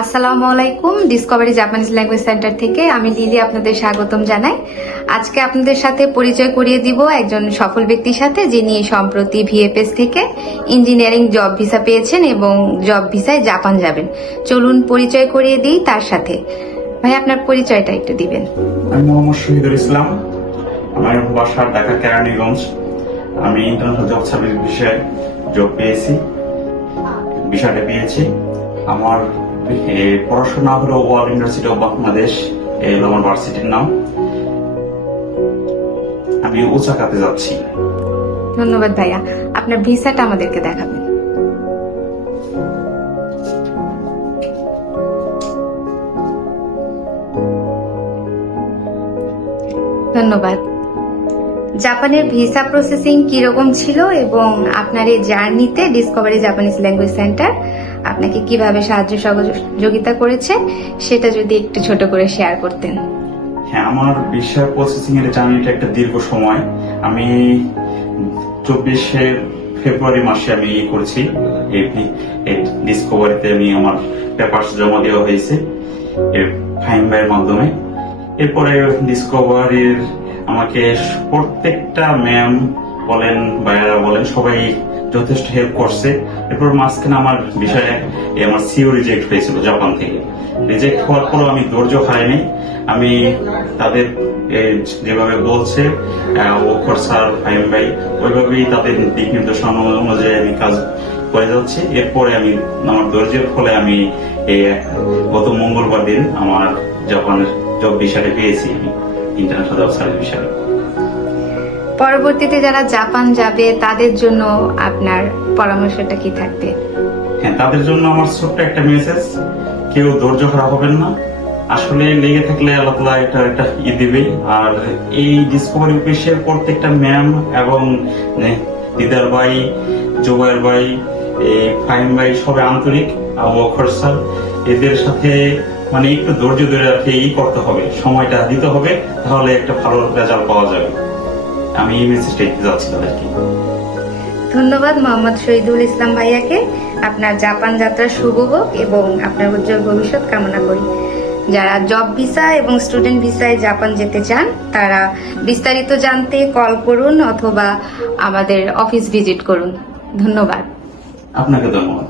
আসসালামু আলাইকুম Discovery Japanese language centre থেকে আমি লিলি আপনাদের স্বাগতম জানাই। আজকে আপনাদের সাথে পরিচয় করিয়ে দিব একজন সফল ব্যক্তির সাথে যিনি সম্প্রতি ভিএফএস থেকে ইঞ্জিনিয়ারিং জব ভিসা পেয়েছেন এবং জব ভিসায় জাপান যাবেন। চলুন পরিচয় করিয়ে দিই তার সাথে। ভাই, আপনার পরিচয়টা একটু দিবেন। আমি মোহাম্মদ শহীদুল ইসলাম। আমার বাসা ঢাকা কেরানীগঞ্জ। আমি ইন্টারন্যাশনাল জব সার্ভিস বিষয়ে জব পেয়েছি, বিষয়টা পেয়েছি। আমার পড়াশোনা হলো ওয়ার্ল্ড ইউনিভার্সিটি অফ বাংলাদেশ এই হলো আমার ভার্সিটির নাম। আমি ওসাকাতে যাচ্ছি। ধন্যবাদ ভাইয়া। আপনার ভিসাটা আমাদেরকে দেখাবেন। ধন্যবাদ। জাপানের ভিসা প্রসেসিং কীরকম ছিল এবং আপনার এই জার্নিতে ডিসকভারি জাপানিজ ল্যাঙ্গুয়েজ সেন্টার আপনাকে কীভাবে সাহায্য সহযোগিতা করেছে, সেটা যদি একটু ছোট করে শেয়ার করতেন। হ্যাঁ আমার বিষয় প্রসেসিং এর জার্নিটা একটা দীর্ঘ সময়। আমি চব্বিশে ফেব্রুয়ারি মাসে আমি ই করেছি ডিসকভারিতে আমি আমার পেপারস জমা দেওয়া হয়েছে ফাইন বাইয়ের মাধ্যমে। এরপরে ডিসকভারির আমাকে প্রত্যেকটা ম্যাম বলেন, ভাইয়ারা বলেন, সবাই যথেষ্ট হেল্প করছে। এরপর মাঝখানে আমার বিষয়ে আমার সিও রিজেক্ট হয়েছিল জাপান থেকে। রিজেক্ট হওয়ার পরও আমি ধৈর্য হারাইনি। আমি তাদের যেভাবে বলছে অক্ষর স্যার ফাইম ভাই, ওইভাবেই তাদের দিক নির্দেশনা অনুযায়ী আমি কাজ করে যাচ্ছি। এরপরে আমি, আমার ধৈর্যের ফলে আমি গত মঙ্গলবার দিন আমার জাপানের জব বিষয়টা পেয়েছি। আমি ইন্টারন্যাশনাল জব সার্ভিস পরবর্তীতে যারা জাপান যাবে তাদের জন্য আপনার পরামর্শটা কি থাকবে? হ্যাঁ তাদের জন্য আমার ছোট্ট একটা মেসেজ কেউ ধৈর্য হারা হবেন না। আসলে লেগে থাকলে আল্লাহ এটা একটা ই দিবেই আর এই ডিসকভারি অফিসের প্রত্যেকটা ম্যাম এবং দিদার ভাই জোবাইর ভাই ফাহিম ভাই সবাই আন্তরিক আর ওখর স্যার এদের সাথে মানে একটু ধৈর্য ধরে রাখে ই করতে হবে সময়টা দিতে হবে তাহলে একটা ভালো রেজাল্ট পাওয়া যাবে। আমি এই মেসেজটা দিতে যাচ্ছি তাদেরকে ধন্যবাদ মোহাম্মদ শহীদুল ইসলাম ভাইয়াকে। আপনার জাপান যাত্রা শুভ হোক এবং আপনার উজ্জ্বল ভবিষ্যৎ কামনা করি। যারা জব ভিসা এবং স্টুডেন্ট ভিসায় জাপান যেতে চান তারা বিস্তারিত জানতে কল করুন অথবা আমাদের অফিস ভিজিট করুন। ধন্যবাদ। আপনাকে ধন্যবাদ।